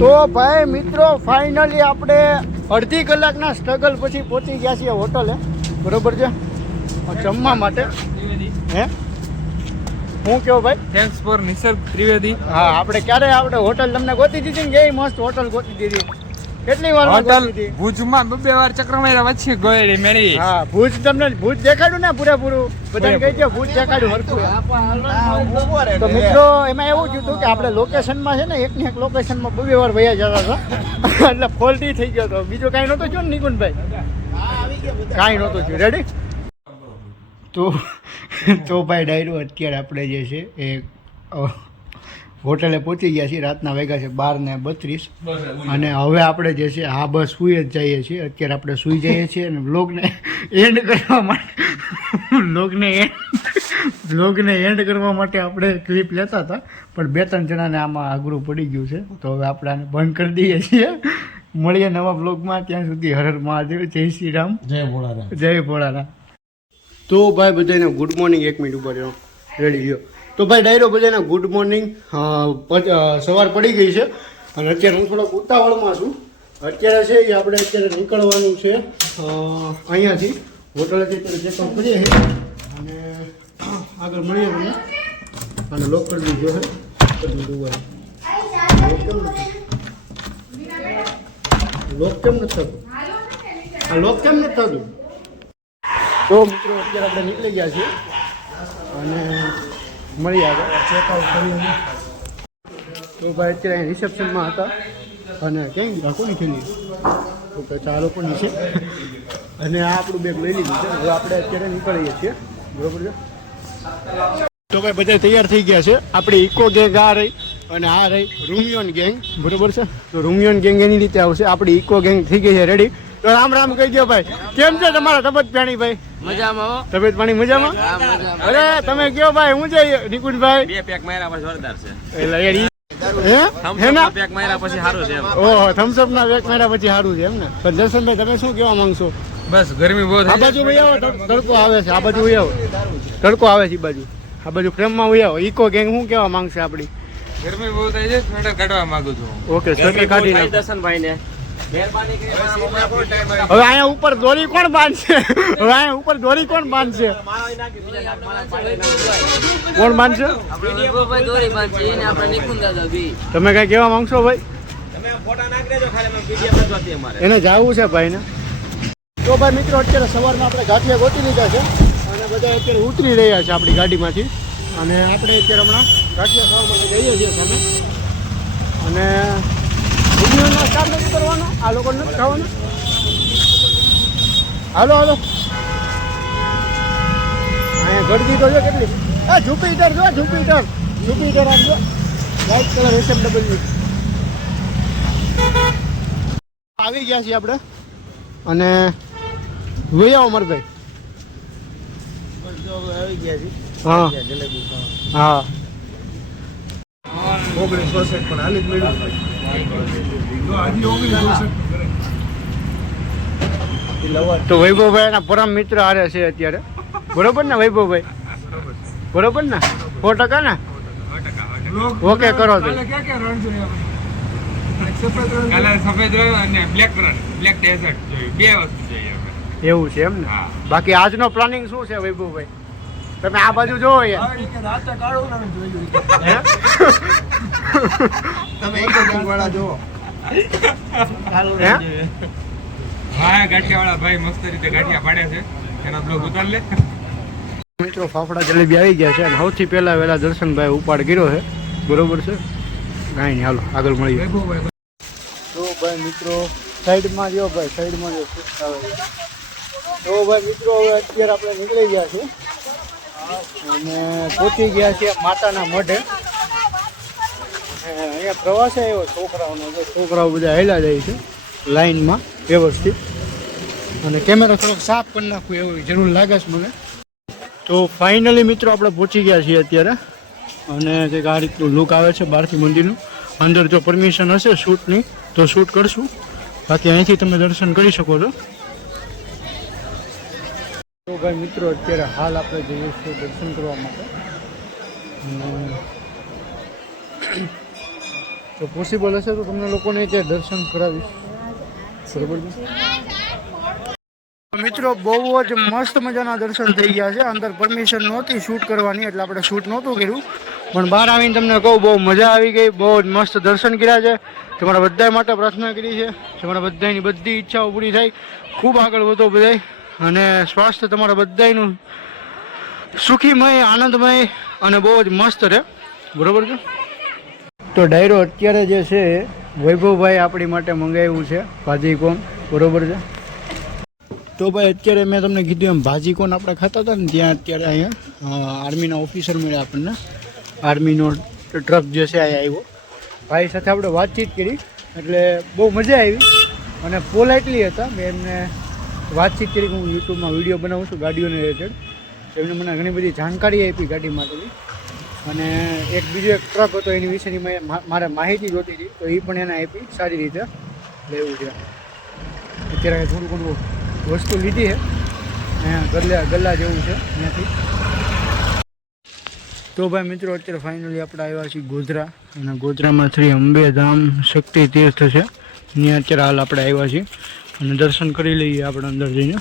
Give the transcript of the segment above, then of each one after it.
તો ભાઈ મિત્રો ફાઇનલી આપણે અડધી કલાકના સ્ટ્રગલ પછી પહોંચી ગયા છીએ હોટલે, બરોબર છે, જમવા માટે. હે હું કહો ભાઈ? થેન્ક્સ ફોર નિસર્ગ ત્રિવેદી. હા, આપણે હોટલ તમને ગોતી દીધી ને, કેવી મસ્ત હોટલ ગોતી દીધી. કેટલી વાર હોટલ ભુજમાં 2 વાર ચક્ર માર્યા વચ્ચે ગોયડી મેળી. હા, ભુજ તમને ભુજ દેખાડ્યું ને પૂરેપૂરું, બધાને કહી દો ભુજ દેખાડ્યું હરખું. તો મિત્રો એમાં એવું થયું હતું કે આપણે લોકેશનમાં છે ને, એકની એક લોકેશનમાં 2 વાર વયા જતા હતા એટલે ફોલ્ટી થઈ ગયો હતો. બીજું કાંઈ નહોતું થયું ને નિકુંજભાઈ? કાંઈ નહોતું થયું. રેડી? તો ભાઈ ડાયરો અત્યારે આપણે જે છે એ હોટલે પહોંચી ગયા છીએ. રાતના વાગ્યા છે 12:32 અને હવે આપણે જે છે આ બસ સૂઈ જ જઈએ છીએ. અત્યારે આપણે સૂઈ જઈએ છીએ અને વ્લોગને એન્ડ કરવા માટે આપણે ક્લિપ લેતા હતા, પણ 2-3 જણાને આમાં અઘરું પડી ગયું છે, તો હવે આપણે આને બંધ કરી દઈએ છીએ. મળીએ નવા બ્લોગમાં. ત્યાં સુધી હર હર મહાદેવ, જય શ્રી રામ, જય ભોળાનાથ, જય ભોળાનાથ. તો ભાઈ બધાને ગુડ મોર્નિંગ. 1 મિનિટ ઉપર રહ્યો, રેડી ગયો. તો ભાઈ ડાયરો બધાને ગુડ મોર્નિંગ. સવાર પડી ગઈ છે અને અત્યારે હું થોડોક ઉતાવળમાં છું. અત્યારે છે એ આપણે અત્યારે નીકળવાનું છે અહીંયાથી હોટલેથી. અત્યારે ચેકઆઉટ કરીએ છીએ અને આગળ મળીએ મને. અને લોક કરી દીધો છે. લોક કેમ નથી થતું? આ લોક કેમ નથી થતું? તો મિત્રો અત્યારે આપણે નીકળી ગયા છીએ અને મળી આગળ ચેકઆઉટ કરી. તો ભાઈ અત્યારે અહીં રિસેપ્શનમાં હતા અને કેમ કોની થયેલી? ઓકે, 4 લોકોની છે અને આ આપણું બેગ લઈ લીધું છે. હવે આપણે અત્યારે નીકળીએ છીએ, બરોબર છે. તો ભાઈ બધા તૈયાર થઈ ગયા છે. આપણી ઇકો ગેંગ આ રહી અને આ રહી રૂમિયોન ગેંગ, બરોબર છે. તો રૂમિયોન ગેંગ એની રીતે આવશે. આપણી ઇકો ગેંગ થઈ ગઈ છે રેડી. તો રામ રામ કહી દો ભાઈ. કેમ છે તમારા તબિયત પાણી ભાઈ? મજામાં. તબિયત પાણી મજામાં? અરે તમે કયો ભાઈ, હું છે નિકુંજભાઈ? 2 પેક માર્યા પછી જોરદાર છે. એટલે યાર પેક માર્યા પછી સારું છે. ઓહો, થમ્સઅપ ના પેક માર્યા પછી સારું છે એમ ને? પણ દર્શનભાઈ તમે શું કહેવા માંગશો? બસ ગરમી બહુ આ બાજુ વહી આવો, તડકો આવે છે. આ બાજુ વહી આવો, તડકો આવે છે. આ બાજુ ફ્રેમમાં વહી આવો. ઇકો ગેંગ શું કહેવા માંગશે આપણી? ગરમી બહુ થાય છે, સ્વેટર કાઢવા માંગુ છું. ઓકે, સ્વેટર કાઢી નાખો દર્શનભાઈ ને. હવે અહીંયા ઉપર દોરી કોણ બાંધશે? કોણ બાંધશે? તમે કઈ કહેવા માંગશો ભાઈ? એને જવું છે ભાઈ ને. તો ભાઈ મિત્રો અત્યારે સવારમાં આપણે ગાંઠિયા ગોતી લીધા છે અને બધા અત્યારે ઉતરી રહ્યા છે આપણી ગાડીમાંથી. અને આપણે અત્યારે હમણાં ગાંઠિયા ખાવા માટે જઈએ છીએ સામે. અને સ્ટાર્ટ નથી કરવાનો, આ લોકો નથી ખાવાનું. હાલો અહીંયા ગળદી તો જો કેટલી. જુપિટર જો, જુપિટર આપજો. વ્હાઇટ કલર HMW આવી ગયા છીએ આપણે. અને વહી આવો મારભાઈ. આવી ગયા છીએ. હા હા, 19 પણ હાલી જ મળ્યું. તો વૈભવભાઈ એના પરમ મિત્ર હારે છે અત્યારે, બરોબર ને વૈભવભાઈ? બરોબર ને? 100% ને? ઓકે કરો તો. સફેદ રણ અને બ્લેક ડેઝર્ટ જોયું, 2 વસ્તુ જોઈએ. એવું છે એમ ને? બાકી આજનો પ્લાનિંગ શું છે વૈભવભાઈ? તમે આ બાજુ જોવો યાર. તમે એક વાળા જોવો. ગાંઠિયાવાળા ભાઈ મસ્ત રીતે ગાંઠિયા પાડે છે, એનો બ્લોગ ઉતાર લે. મિત્રો ફાફડા જલેબી આવી ગયા છે અને સૌથી પહેલા વહેલા દર્શનભાઈ ઉપાડ કર્યો છે, બરોબર છે. કાંઈ નહીં, હાલો આગળ મળીએ. તો ભાઈ મિત્રો સાઈડમાં જો, ભાઈ સાઈડમાં જો. તો ભાઈ મિત્રો હવે અત્યારે આપણે નીકળી ગયા છીએ અને પહોંચી ગયા છીએ માતાના મઢે. અહીંયા પ્રવાસે આવ્યો છોકરાઓનો. છોકરાઓ બધા હેલા જાય છે લાઈનમાં વ્યવસ્થિત. અને કેમેરા થોડોક સાફ કરી નાખવું એવું જરૂર લાગે છે મને. તો ફાઇનલી મિત્રો આપણે પહોંચી ગયા છીએ અત્યારે. અને કંઈક આ રીતનું લુક આવે છે બહારથી મંદિરનું. અંદર જો પરમિશન હશે શૂટની તો શૂટ કરશું, બાકી અહીંથી તમે દર્શન કરી શકો છો. તો ભાઈ મિત્રો અત્યારે હાલ આપણે જઈએ છીએ દર્શન કરવા માટે. તો પોસિબલ હશે તો તમને લોકોને ત્યાં દર્શન કરાવીશ, બરોબર છે મિત્રો. બહુ જ મસ્ત મજાના દર્શન થઈ ગયા છે. અંદર પરમિશન નહોતી શૂટ કરવાની એટલે આપણે શૂટ નહોતું કર્યું, પણ બહાર આવીને તમને કહું બહુ મજા આવી ગઈ. બહુ જ મસ્ત દર્શન કર્યા છે. તમારા બધા માટે પ્રાર્થના કરી છે, તમારા બધાની બધી ઈચ્છાઓ પૂરી થાય, ખૂબ આગળ વધો બધાય, અને સ્વાસ્થ્ય તમારા બધાનું સુખીમય, આનંદમય અને બહુ જ મસ્ત રહે, બરોબર છે. તો ડાયરો અત્યારે જે છે વૈભવભાઈ આપણી માટે મંગાવ્યું છે ભાજી કોણ, બરોબર છે. તો ભાઈ અત્યારે મેં તમને કીધું એમ ભાજી કોણ આપણે ખાતા હતા ને ત્યાં અત્યારે અહીંયા આર્મીના ઓફિસર મળ્યા આપણને. આર્મીનો ટ્રક જે છે અહીંયા આવ્યો, ભાઈ સાથે આપણે વાતચીત કરી એટલે બહુ મજા આવી અને પોલાઇટલી હતા. મેં એમને વાતચીત કરી કે હું યુટ્યુબમાં વિડીયો બનાવું છું ગાડીઓને રિલેટેડ. એમને મને ઘણી બધી જાણકારી આપી ગાડી માટેની, અને એક બીજો એક ટ્રક હતો એની વિશેની મારે માહિતી જોતી હતી તો એ પણ એને આપી સારી રીતે. લેવું છે અત્યારે થોડું ઘણું વસ્તુ લીધી છે, અહીંયા ગલ્લા જેવું છે ત્યાંથી. તો ભાઈ મિત્રો અત્યારે ફાઇનલી આપણે આવ્યા છીએ ગોધરા, અને ગોધરામાં શ્રી અંબેધામ શક્તિ તીર્થ છે, ત્યાં અત્યારે હાલ આપણે આવ્યા છીએ અને દર્શન કરી લઈએ આપણે અંદર જઈને.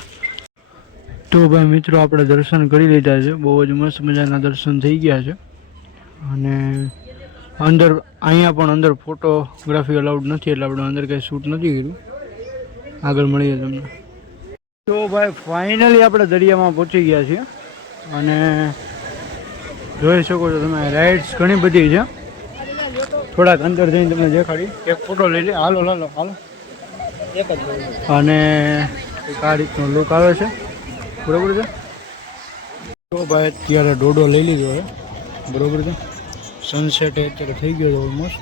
તો ભાઈ મિત્રો આપણે દર્શન કરી લીધા છે, બહુ જ મસ્ત મજાના દર્શન થઈ ગયા છે. અને અંદર અહીંયા પણ અંદર ફોટોગ્રાફી અલાઉડ નથી એટલે આપણે અંદર કંઈ શૂટ નથી કર્યું. આગળ મળીએ તમને. તો ભાઈ ફાઇનલી આપણે દરિયામાં પહોંચી ગયા છીએ અને જોઈ શકો છો તમે રાઇડ્સ ઘણી બધી છે. થોડાક અંદર જઈને તમને દેખાડી, એક ફોટો લઈ લે. હાલો હાલો હાલો. અને એક આ રીતનો લુક આવે છે, બરોબર છે. તો ભાઈ અત્યારે ડોડો લઈ લીધો છે, બરોબર છે. સનસેટ અત્યારે થઈ ગયો છે ઓલમોસ્ટ.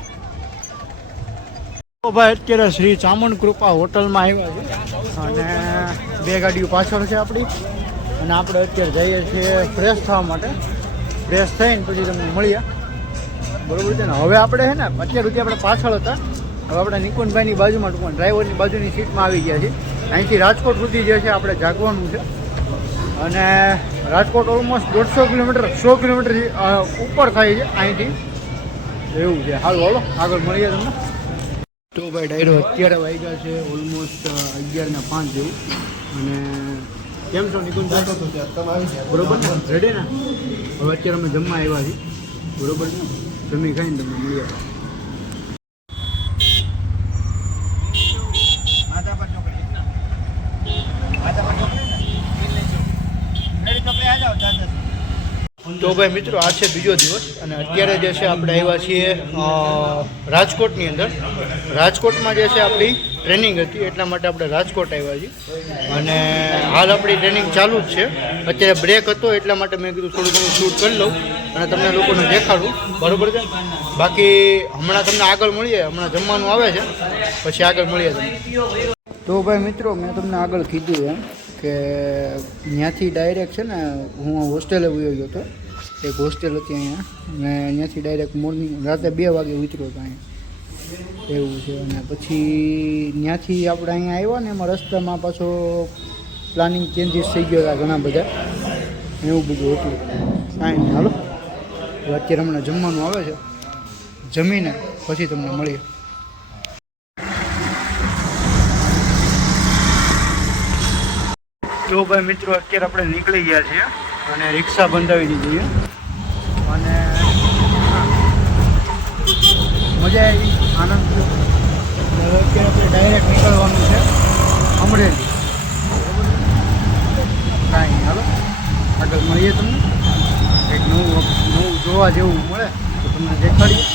તો ભાઈ અત્યારે શ્રી ચામુંડ કૃપા હોટલમાં આવ્યા છે અને બે ગાડીઓ પાછળ છે આપણી, અને આપણે અત્યારે જઈએ છીએ ફ્રેશ થવા માટે. ફ્રેશ થઈને પછી તમને મળીએ, બરોબર છે ને. હવે આપણે છે ને અત્યાર સુધી આપણે પાછળ હતા, હવે આપણે નિકુંજભાઈની બાજુમાં ટૂંકમાં ડ્રાઈવરની બાજુની સીટમાં આવી ગયા છીએ. અહીંથી રાજકોટ સુધી જે છે આપણે જાગવાનું છે, અને રાજકોટ ઓલમોસ્ટ 150 કિલોમીટર 100 કિલોમીટર ઉપર થાય છે અહીંથી, એવું છે. હાલો હાલો આગળ મળીએ તમને. તો ભાઈ ડાયરો અત્યારે વાગ્યા છે ઓલમોસ્ટ 11:05 જેવું. અને કેમ છો નિકુંજભાઈ? બરોબર ને, રેડી ને? હવે અત્યારે અમે જમવા આવ્યા છીએ, બરોબર છે. જમી ખાઈને તમને મળીએ. તો ભાઈ મિત્રો આ છે બીજો દિવસ, અને અત્યારે જે છે આપણે આવ્યા છીએ રાજકોટની અંદર. રાજકોટમાં જે છે આપણી ટ્રેનિંગ હતી એટલા માટે આપણે રાજકોટ આવ્યા છીએ, અને હાલ આપણી ટ્રેનિંગ ચાલુ જ છે. અત્યારે બ્રેક હતો એટલા માટે મેં કીધું થોડું ઘણું શૂટ કરી લઉં અને તમને લોકોને દેખાડું, બરોબર છે. બાકી હમણાં તમને આગળ મળીએ, હમણાં જમવાનું આવે છે પછી આગળ મળીએ તમને. તો ભાઈ મિત્રો મેં તમને આગળ કીધું એમ કે ત્યાંથી ડાયરેક્ટ છે ને હું હોસ્ટેલે ગયો હતો. એક હોસ્ટેલ હતી અહીંયા, અને ત્યાંથી ડાયરેક્ટ મોર્નિંગ રાતે 2 વાગે ઉતર્યો હતો અહીંયા, એવું છે. અને પછી ત્યાંથી આપણે અહીંયા આવ્યા ને એમાં રસ્તામાં પાછો પ્લાનિંગ ચેન્જીસ થઈ ગયો હતા ઘણા બધા, એવું બધું હતું. કાંઈ નહીં, હાલો અત્યારે હમણાં જમવાનું આવે છે, જમીને પછી તમને મળીએ. તો ભાઈ મિત્રો અત્યારે આપણે નીકળી ગયા છીએ અને રિક્ષા બંધાવી દીધી છે, અને મજા આવી, આનંદ થયો. હવે અત્યારે આપણે ડાયરેક્ટ નીકળવાનું છે અમરેલી, કાંઈ નહીં, હાલો આગળ મળીએ. તમને કંઈક નવું જોવા જેવું મળે તો તમને દેખાડીએ.